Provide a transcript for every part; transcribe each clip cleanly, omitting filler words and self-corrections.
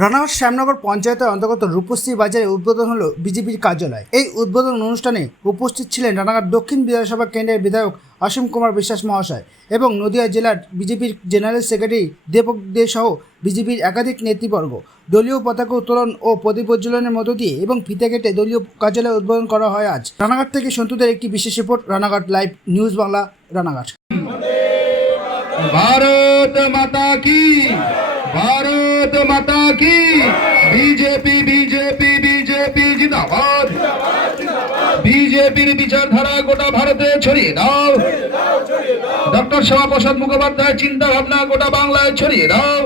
রানাঘাট শ্যামনগর পঞ্চায়েতের অন্তর্গত রূপশ্রী বাজারে উদ্বোধন হলো বিজেপির কার্যালয়। এই উদ্বোধন অনুষ্ঠানে উপস্থিত ছিলেন রানাঘাট দক্ষিণ বিধানসভা কেন্দ্রের বিধায়ক অসীম কুমার বিশ্বাস মহাশয় এবং নদিয়া জেলার বিজেপির জেনারেল সেক্রেটারি দীপক দে সহ বিজেপির একাধিক নেতৃবর্গ। দলীয় পতাকা উত্তোলন ও প্রদীপ প্রজ্বলনের মধ্য দিয়ে এবং ফিতে কেটে দলীয় কার্যালয় উদ্বোধন করা হয় আজ। রানাঘাট থেকে সন্তুদের একটি বিশেষ report, Ranaghat live news Bangla, Ranaghat. Bharat माता की, भारत माता की, बीजेपी बीजेपी बीजेपी जिंदाबाद। बीजेपीर विचारधारा गोटा भारते छड़िए दाओ। डॉक्टर श्यामा प्रसाद मुखोपाध्याय चिंता भावना गोटा बांग्लाय छड़िए दाओ।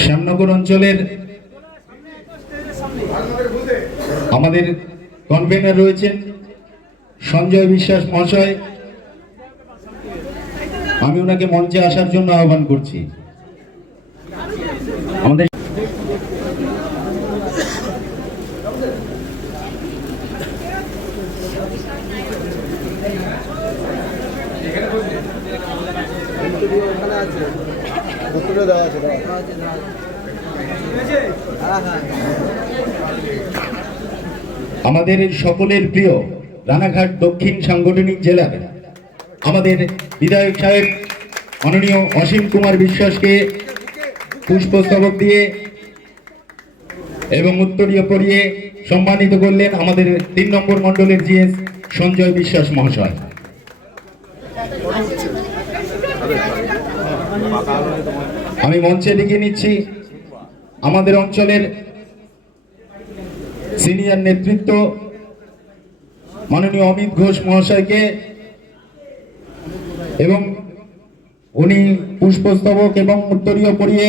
শ্যামনগর অঞ্চলের আমাদের কনভেনার রয়েছেন সঞ্জয় বিশ্বাস মহাশয়। আমি ওনাকে মঞ্চে আসার জন্য আহ্বান করছি। আমাদের আমাদের সকলের প্রিয় রানাঘাট দক্ষিণ সাংগঠনিক জেলার আমাদের বিধায়ক সাহেব মাননীয় অসীম কুমার বিশ্বাসকে পুষ্পস্তবক দিয়ে এবং উত্তরীয় পরিয়ে সম্মানিত করলেন আমাদের ৩ নম্বর মণ্ডলের জিএস সঞ্জয় বিশ্বাস মহাশয়। আমি মঞ্চে ডেকে নিচ্ছি আমাদের অঞ্চলের সিনিয়র নেতৃত্ব মাননীয় অমিত ঘোষ মহাশয়কে, এবং উনি পুষ্পস্তবক এবং উত্তরীয় পরিয়ে